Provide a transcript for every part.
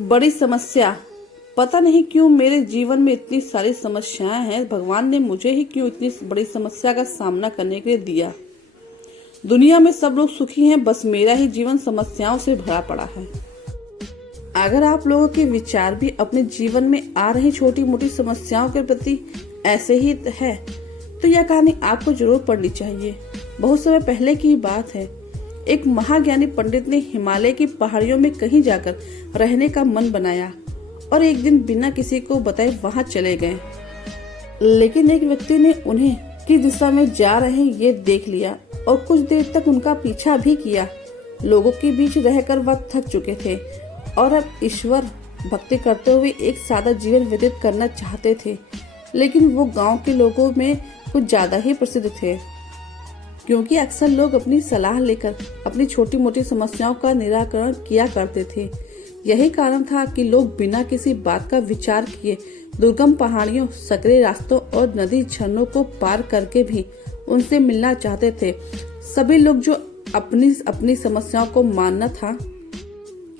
बड़ी समस्या। पता नहीं क्यों मेरे जीवन में इतनी सारी समस्याएं हैं। भगवान ने मुझे ही क्यों इतनी बड़ी समस्या का सामना करने के लिए दिया। दुनिया में सब लोग सुखी हैं, बस मेरा ही जीवन समस्याओं से भरा पड़ा है। अगर आप लोगों के विचार भी अपने जीवन में आ रही छोटी मोटी समस्याओं के प्रति ऐसे ही है तो यह कहानी आपको जरूर पढ़नी चाहिए। बहुत समय पहले की बात है। एक महाज्ञानी पंडित ने हिमालय की पहाड़ियों में कहीं जाकर रहने का मन बनाया और एक दिन बिना किसी को बताए वहां चले गए। लेकिन एक व्यक्ति ने उन्हें किस दिशा में जा रहे हैं ये देख लिया और कुछ देर तक उनका पीछा भी किया। लोगों के बीच रहकर वह थक चुके थे और अब ईश्वर भक्ति करते हुए एक सादा जीवन व्यतीत करना चाहते थे। लेकिन वो गांव के लोगों में कुछ ज्यादा ही प्रसिद्ध थे, क्योंकि अक्सर लोग अपनी सलाह लेकर अपनी छोटी मोटी समस्याओं का निराकरण किया करते थे। यही कारण था कि लोग बिना किसी बात का विचार किए दुर्गम पहाड़ियों, सकरे रास्तों और नदी झरनों को पार करके भी उनसे मिलना चाहते थे। सभी लोग जो अपनी अपनी समस्याओं को मानना था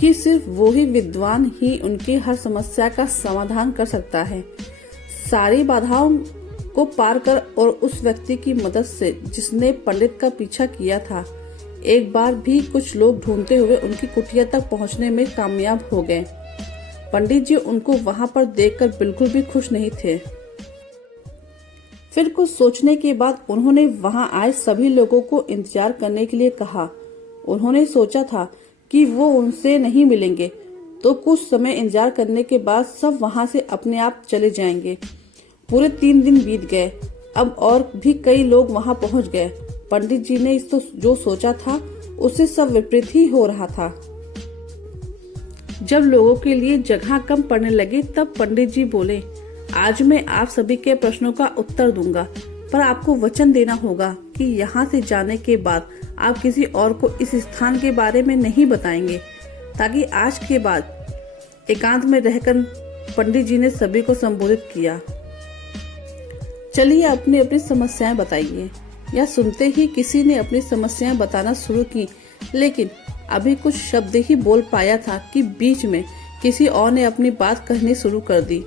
कि सिर्फ वो ही विद्वान ही उनकी हर समस्या का समाधान कर सकता है। सारी बाधाओं को पार कर और उस व्यक्ति की मदद से जिसने पंडित का पीछा किया था, एक बार भी कुछ लोग ढूंढते हुए उनकी कुटिया तक पहुंचने में कामयाब हो गए। पंडित जी उनको वहां पर देखकर बिल्कुल भी खुश नहीं थे। फिर कुछ सोचने के बाद उन्होंने वहां आए सभी लोगों को इंतजार करने के लिए कहा। उन्होंने सोचा था कि वो उनसे नहीं मिलेंगे तो कुछ समय इंतजार करने के बाद सब वहां से अपने आप चले जाएंगे। पूरे 3 दिन बीत गए। अब और भी कई लोग वहां पहुंच गए। पंडित जी ने जो सोचा था उससे सब विपरीत ही हो रहा था। जब लोगों के लिए जगह कम पड़ने लगी तब पंडित जी बोले, आज मैं आप सभी के प्रश्नों का उत्तर दूंगा, पर आपको वचन देना होगा कि यहाँ से जाने के बाद आप किसी और को इस स्थान के बारे में नहीं बताएंगे। ताकि आज के बाद एकांत में रहकर पंडित जी ने सभी को संबोधित किया। चलिए अपनी अपनी समस्याएं बताइए। या सुनते ही किसी ने अपनी समस्याएं बताना शुरू की, लेकिन अभी कुछ शब्द ही बोल पाया था कि बीच में किसी और ने अपनी बात कहनी शुरू कर दी।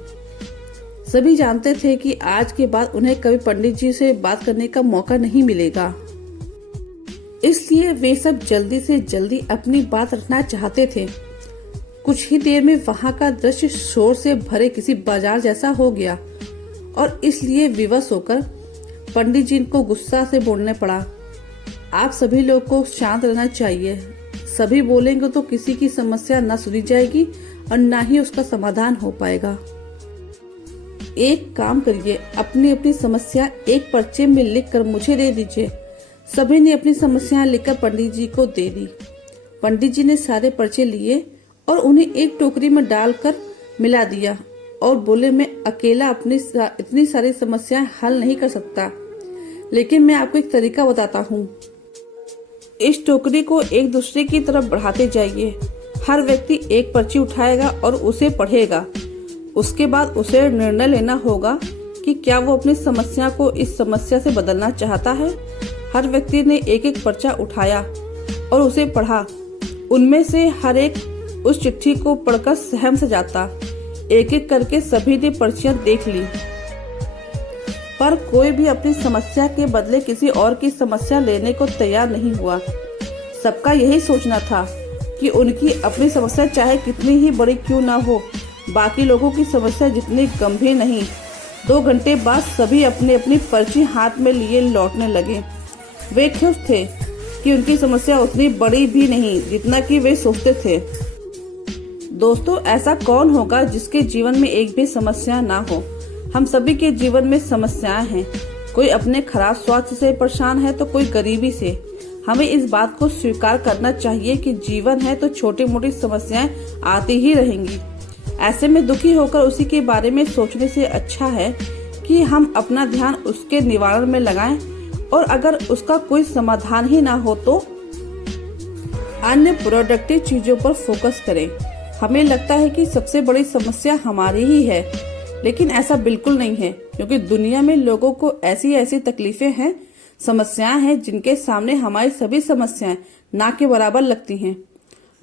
सभी जानते थे कि आज के बाद उन्हें कभी पंडित जी से बात करने का मौका नहीं मिलेगा, इसलिए वे सब जल्दी से जल्दी अपनी बात रखना चाहते थे। कुछ ही देर में वहां का दृश्य शोर से भरे किसी बाजार जैसा हो गया और इसलिए विवश होकर पंडित जी को गुस्सा से बोलने पड़ा, आप सभी लोग को शांत रहना चाहिए। सभी बोलेंगे तो किसी की समस्या न सुनी जाएगी और न ही उसका समाधान हो पाएगा। एक काम करिए, अपनी अपनी समस्या एक पर्चे में लिखकर मुझे दे दीजिए। सभी ने अपनी समस्याएं लिखकर पंडित जी को दे दी। पंडित जी ने सारे पर्चे लिए और उन्हें एक टोकरी में डालकर मिला दिया और बोले, मैं अकेला अपनी इतनी सारी समस्याएं हल नहीं कर सकता, लेकिन मैं आपको एक तरीका बताता हूँ। इस टोकरी को एक दूसरे की तरफ बढ़ाते जाइए। हर व्यक्ति एक पर्ची उठाएगा और उसे पढ़ेगा। उसके बाद उसे निर्णय लेना होगा कि क्या वो अपनी समस्या को इस समस्या से बदलना चाहता है। हर व्यक्ति ने एक एक पर्चा उठाया और उसे पढ़ा। उनमें से हर एक उस चिट्ठी को पढ़कर सहम से जाता। एक एक करके सभी ने पर्चियां देख ली, पर कोई भी अपनी समस्या के बदले किसी और की समस्या लेने को तैयार नहीं हुआ। सबका यही सोचना था कि उनकी अपनी समस्या चाहे कितनी ही बड़ी क्यों ना हो, बाकी लोगों की समस्या जितनी गंभीर नहीं। 2 घंटे बाद सभी अपनी अपनी पर्ची हाथ में लिए लौटने लगे। वे खुश थे कि उनकी समस्या उतनी बड़ी भी नहीं जितना कि वे सोचते थे। दोस्तों, ऐसा कौन होगा जिसके जीवन में एक भी समस्या ना हो। हम सभी के जीवन में समस्याएं हैं। कोई अपने खराब स्वास्थ्य से परेशान है तो कोई गरीबी से। हमें इस बात को स्वीकार करना चाहिए कि जीवन है तो छोटी मोटी समस्याएं आती ही रहेंगी। ऐसे में दुखी होकर उसी के बारे में सोचने से अच्छा है कि हम अपना ध्यान उसके निवारण में लगाएं और अगर उसका कोई समाधान ही ना हो तो अन्य प्रोडक्टिव चीजों पर फोकस करें। हमें लगता है कि सबसे बड़ी समस्या हमारी ही है, लेकिन ऐसा बिल्कुल नहीं है, क्योंकि दुनिया में लोगों को ऐसी ऐसी तकलीफें हैं, समस्याएं हैं जिनके सामने हमारी सभी समस्याएं ना के बराबर लगती हैं।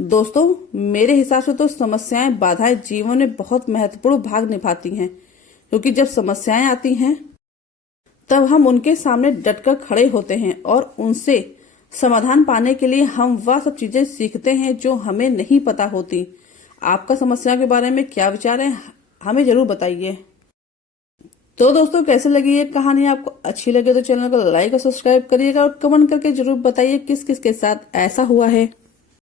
दोस्तों, मेरे हिसाब से तो समस्याएं बाधाएं जीवन में बहुत महत्वपूर्ण भाग निभाती हैं, क्योंकि जब समस्याएं आती हैं तब हम उनके सामने डटकर खड़े होते हैं और उनसे समाधान पाने के लिए हम वह सब चीजें सीखते हैं जो हमें नहीं पता होती। आपका समस्या के बारे में क्या विचार है, हमें जरूर बताइए। तो दोस्तों, कैसे लगी ये कहानी? आपको अच्छी लगे तो चैनल को लाइक और सब्सक्राइब करिएगा और कमेंट करके जरूर बताइए किस किस के साथ ऐसा हुआ है।